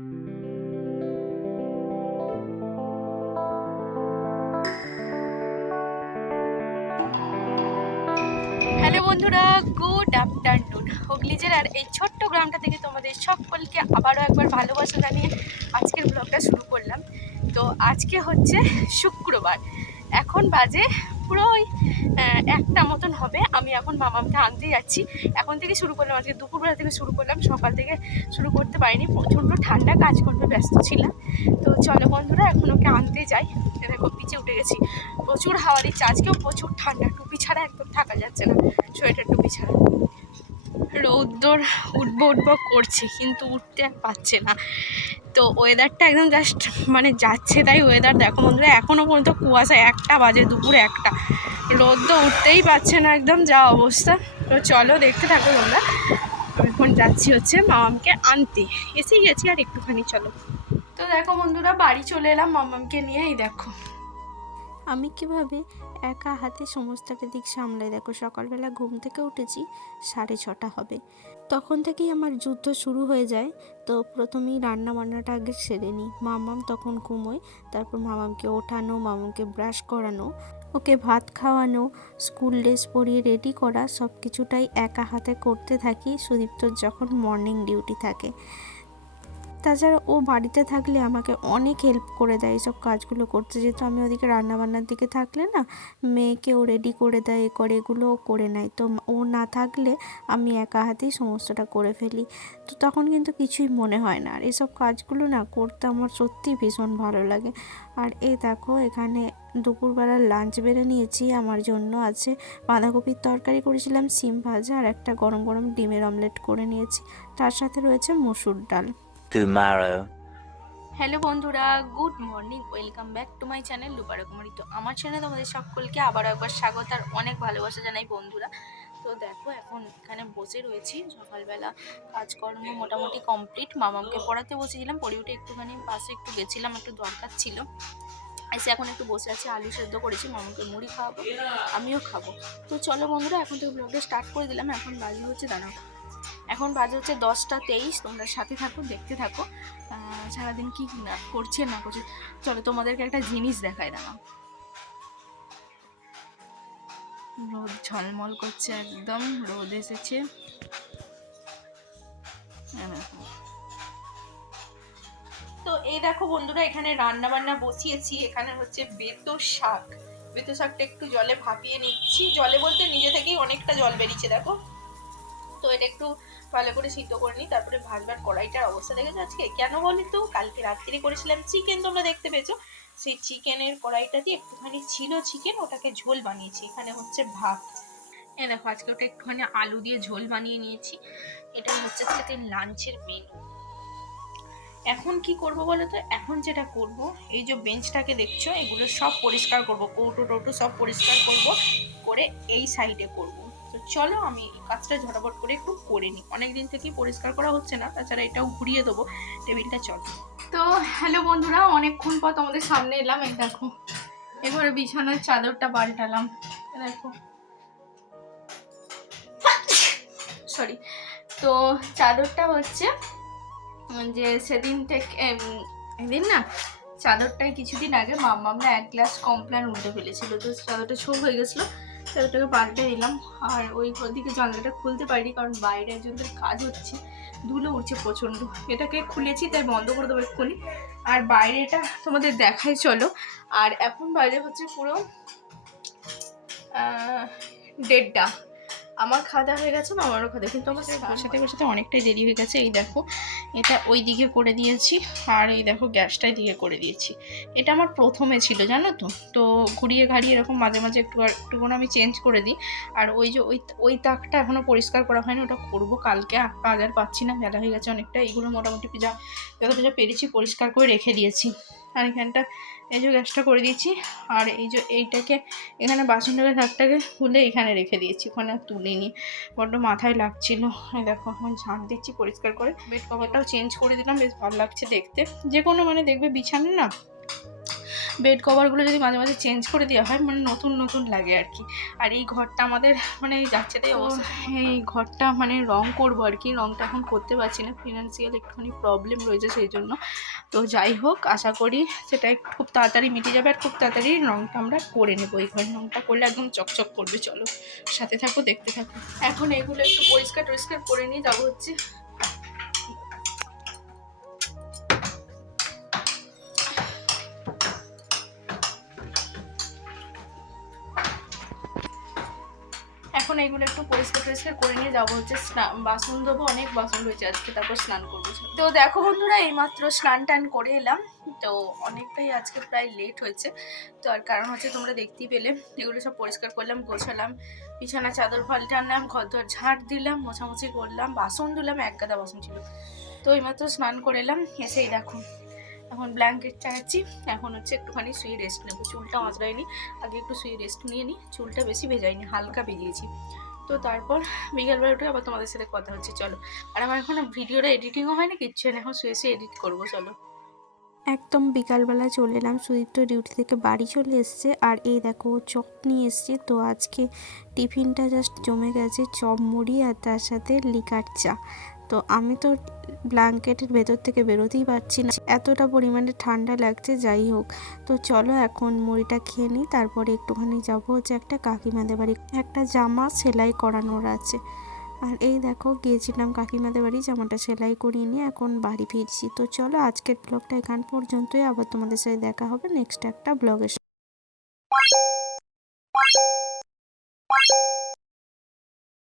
Hello বন্ধুরা, good afternoon. Hooghly জেলার এই ছোট্ট গ্রামটা থেকে তোমাদের সকলকে আবারও একবার ভালোবাসা জানিয়ে আজকের ব্লগটা শুরু করলাম। তো আজকে হচ্ছে শুক্রবার, এখন বাজে পুরো ওই 1টা মতন হবে। আমি এখন মামামকে আনতে যাচ্ছি। এখন থেকে শুরু করলাম, আজকে দুপুরবেলা থেকে শুরু করলাম, সকাল থেকে শুরু করতে পারিনি, প্রচণ্ড ঠান্ডা, কাজকর্মে ব্যস্ত ছিলাম। তো চলো বন্ধুরা, এখন ওকে আনতে যাই। দেখো পিচে উঠে গেছি, প্রচুর হাওয়া দিচ্ছে, আজকেও প্রচুর ঠান্ডা, টুপি ছাড়া একদম থাকা যাচ্ছে না, সোয়েটার টুপি ছাড়া। রৌদ্র উঠবো করছে কিন্তু উঠতে আর পারছে না। তো ওয়েদারটা একদম জাস্ট মানে যাচ্ছে তাই ওয়েদার। দেখো বন্ধুরা, এখনও পর্যন্ত কুয়াশা, 1টা বাজে, দুপুরে 1টা, রৌদ্র উঠতেই পারছে না, একদম যা অবস্থা। তো চলো দেখতে থাকো তোমরা। আমি এখন যাচ্ছি হচ্ছে মামামকে আনতে, এসেই গেছি আর একটুখানি, চলো। তো দেখো বন্ধুরা, বাড়ি চলে এলাম মামামকে নিয়ে। এই দেখো আমি কিভাবে একা হাতে সমস্তটা দিক সামলাই। দেখো সকালবেলা ঘুম থেকে উঠেছি, 6:30 হবে। তখন থেকেই আমার যুদ্ধ শুরু হয়ে যায়। তো প্রথমেই রান্না বান্নাটা আগে সেরে নিই। মামাম তখন ঘুমোয়, তারপর মামামকে ওঠানো, মামামকে ব্রাশ করানো, ওকে ভাত খাওয়ানো, স্কুল ড্রেস পরিয়ে রেডি করা, সব কিছুটাই একা হাতে করতে থাকি সুদীপ্তর যখন মর্নিং ডিউটি থাকে। তাছাড়া ও বাড়িতে থাকলে আমাকে অনেক হেল্প করে দেয় এইসব কাজগুলো করতে, যেহেতু আমি ওদিকে রান্নাবান্নার দিকে থাকলে না, মেয়েকে ও রেডি করে দেয়, এ করে, এগুলো ও করে নেয়। তো ও না থাকলে আমি একা হাতেই সমস্তটা করে ফেলি। তো তখন কিন্তু কিছুই মনে হয় না, আর এসব কাজগুলো না করতে আমার সত্যিই ভীষণ ভালো লাগে। আর এই দেখো এখানে দুপুরবেলার লাঞ্চ বেড়ে নিয়েছি। আমার জন্য আছে বাঁধাকপির তরকারি করেছিলাম, সিম ভাজা, আর একটা গরম গরম ডিমের অমলেট করে নিয়েছি। তার সাথে রয়েছে মসুর ডাল। tomorrow. হ্যালো বন্ধুরা, good morning, welcome back to my channel রূপার কুমারী। তো আমার চ্যানেলে তোমাদের সকলকে আবারও একবার স্বাগত আর অনেক ভালোবাসা জানাই বন্ধুরা। তো দেখো এখন এখানে বসে রয়েছি, সকালবেলা কাজকর্ম মোটামুটি কমপ্লিট। মামামকে পড়াতে বসেছিলাম, পড়ে উঠে একটুখানি পাশে একটু গেছিলাম, একটু দরকার ছিল, এসে এখন একটু বসে আছি। আলু সেদ্ধ করেছি, মামাকে মুড়ি খাওয়াবো, আমিও খাবো। তো চলো বন্ধুরা, এখন থেকে ব্লগটা স্টার্ট করে দিলাম। এখন বাজে হচ্ছে, দাঁড়াও, এখন বাজে হচ্ছে 10টা 23। তোমরা সাথে থাকো, দেখতে থাকো সারাদিন কি না করছে না করছে। চলো তোমাদেরকে একটা জিনিস দেখায়, দাঁড়াও। রোদ ঝলমল করছে, একদম রোদ এসেছে। তো এই দেখো বন্ধুরা, এখানে রান্না বান্না বসিয়েছি। এখানে হচ্ছে বেতো শাক, বেতো শাকটা একটু জলে ভাপিয়ে নিচ্ছি। জলে বলতে নিজে থেকেই অনেকটা জল বেরিয়েছে, দেখো। তো এটা একটু ভালো করে সিদ্ধ করে নিই, তারপরে ভাজবার। কড়াইটার অবস্থা দেখেছো আজকে, কেন বলি তো, কালকে রাত্রি করেছিলাম চিকেন, তোমরা দেখতে পেয়েছো। সেই চিকেনের কড়াইটাতে একটুখানি ছিল চিকেন, ওটাকে ঝোল বানিয়েছি। এখানে হচ্ছে ভাত। এ দেখো, আজকে ওটা একটুখানি আলু দিয়ে ঝোল বানিয়ে নিয়েছি। এটা হচ্ছে আজকে লাঞ্চের মেনু। এখন কি করব বলো তো, এখন যেটা করব, এই যে বেঞ্চটাকে দেখছো, এগুলো সব পরিষ্কার করব, কৌটো টৌটো সব পরিষ্কার করব, করে এই সাইডে করব। তো চলো আমি কাজটা ঝটাপট করে একটু করে নিই, অনেকদিন থেকেই পরিষ্কার করা হচ্ছে না, তাছাড়া এটাও ঘুরিয়ে দেবো টেবিলটা। চলো। তো হ্যালো বন্ধুরা, অনেকক্ষণ পর তোমাদের সামনে এলাম। এই দেখো, এবারে বিছানার চাদরটা পাল্টালাম। দেখো, সরি। তো চাদরটা হচ্ছে যে সেদিন থেকে, এদিন না, চাদরটায় কিছুদিন আগে মাম্মামরা 1 গ্লাস কমপ্ল্যান উল্টে ফেলেছিল। তো চাদরটা ছোপ হয়ে গেছিলো, চাদরটাকে পাল্টে দিলাম। আর ওদিকে জানলাটা খুলতে পারিনি, কারণ বাইরে একজনদের কাজ হচ্ছে, ধুলো উঠছে প্রচণ্ড। এটাকে খুলেছি, তাই বন্ধ করে দেবো এক্ষুনি। আর বাইরেটা তোমাদের দেখাই, চলো। আর এখন বাইরে হচ্ছে পুরো 1:30। আমার খাওয়া দাওয়া হয়ে গেছে, মামারও খাওয়া দাওয়া, কিন্তু আমার বসাতে অনেকটাই দেরি হয়ে গেছে। এই দেখো, এটা ওই দিকে করে দিয়েছি, আর এই দেখো গ্যাসটাই দিকে করে দিয়েছি। এটা আমার প্রথমে ছিল, জানো তো। তো ঘুরিয়ে ঘাড়িয়ে এরকম মাঝে মাঝে একটু একটুখানি আমি চেঞ্জ করে দিই। আর ওই যে ওই তাকটা এখনও পরিষ্কার করা হয়নি, ওটা করবো কালকে। কাজ আর পাচ্ছি না, বেলা হয়ে গেছে অনেকটা। এইগুলো মোটামুটি যতটা পেরেছি পরিষ্কার করে রেখে দিয়েছি। আর এখানটা এই যে গ্যাসটা করে দিয়েছি। আর এই যে এইটাকে, এখানে বাসনের থাকটাকে খুলে এখানে রেখে দিয়েছি, ওখানে আর তুলিনি, বড্ড মাথায় লাগছিল। দেখো এখন ঝাঁট দিচ্ছি পরিষ্কার করে। বেড কভারটাও চেঞ্জ করে দিলাম, বেশ ভালো লাগছে দেখতে। যে কোনো মানে দেখবে বিছানা না, বেড কভারগুলো যদি মাঝে মাঝে চেঞ্জ করে দেওয়া হয় মানে নতুন নতুন লাগে আর কি। আর এই ঘরটা আমাদের মানে যাচ্ছে তাই অবস্থা, এই ঘরটা মানে রং করবো আর কি, রংটা এখন করতে পারছি না, ফিনান্সিয়াল একটুখানি প্রবলেম রয়েছে সেই জন্য। তো যাই হোক, আশা করি সেটা খুব তাড়াতাড়ি মিটে যাবে আর খুব তাড়াতাড়ি রংটা আমরা করে নেবো। এই ঘরের রংটা করলে একদম চকচক করবে। চলো সাথে থাকো, দেখতে থাকো। এখন এগুলো একটু পরিষ্কার টরিষ্কার করে নিয়ে যাবো হচ্ছে। এখন এইগুলো একটু পরিষ্কার টরিষ্কার করে নিয়ে যাবো হচ্ছে, বাসন ধোবো, অনেক বাসন রয়েছে আজকে, তারপর স্নান করবো। তো দেখো বন্ধুরা, এইমাত্র স্নান টান করে এলাম। তো অনেকটাই আজকে প্রায় লেট হয়েছে। তো আর কারণ হচ্ছে তোমরা দেখতেই পেলে, এগুলো সব পরিষ্কার করলাম, গোছালাম, বিছানা চাদর পাল্টালাম, ঘর দর ঝাঁট দিলাম, মোছামুছি করলাম, বাসন ধুলাম, এক গাদা বাসন ছিল। তো এইমাত্র স্নান করে এলাম, এসেই দেখো এখন ব্ল্যাঙ্কেট চাচ্ছি। এখন হচ্ছে একটুখানি শুয়ে রেস্ট নেবো, চুলটা আঁচড়াইনি, আগে একটু শুয়ে রেস্ট নিয়ে নিই, চুলটা বেশি ভেজাইনি, হালকা ভিজিয়েছি। তো তারপর বিকেলবেলা উঠে আবার তোমাদের সাথে কথা হচ্ছে। চলো, আর আমার এখন ভিডিওটা এডিটিংও হয় না, কিচ্ছু না, এখন শুয়ে শুয়ে এডিট করবো। চলো। একদম বিকালবেলা চলে এলাম, সুদীপ তো ডিউটি থেকে বাড়ি চলে এসছে। আর এই দেখো চপ নিয়ে এসছে, তো আজকে টিফিনটা জাস্ট জমে গেছে, চপ মুড়ি আর তার সাথে লিকার চা। তো আমি তো ব্ল্যাঙ্কেটের ভেতর থেকে বেরোতেই পারছি না, এতটা পরিমাণে ঠান্ডা লাগছে। যাই হোক, তো চলো এখন মুড়িটা খেয়ে নিই, তারপরে একটুখানি যাবো হচ্ছে একটা কাকিমাদের বাড়ি, একটা জামা সেলাই করানোর আছে। আর এই দেখো গিয়েছিলাম কাকিমাদের বাড়ি, জামাটা সেলাই করিয়ে নিয়ে এখন বাড়ি ফিরছি। তো চলো আজকের ব্লগটা এখান পর্যন্তই, আবার তোমাদের সাথে দেখা হবে নেক্সট একটা ব্লগের।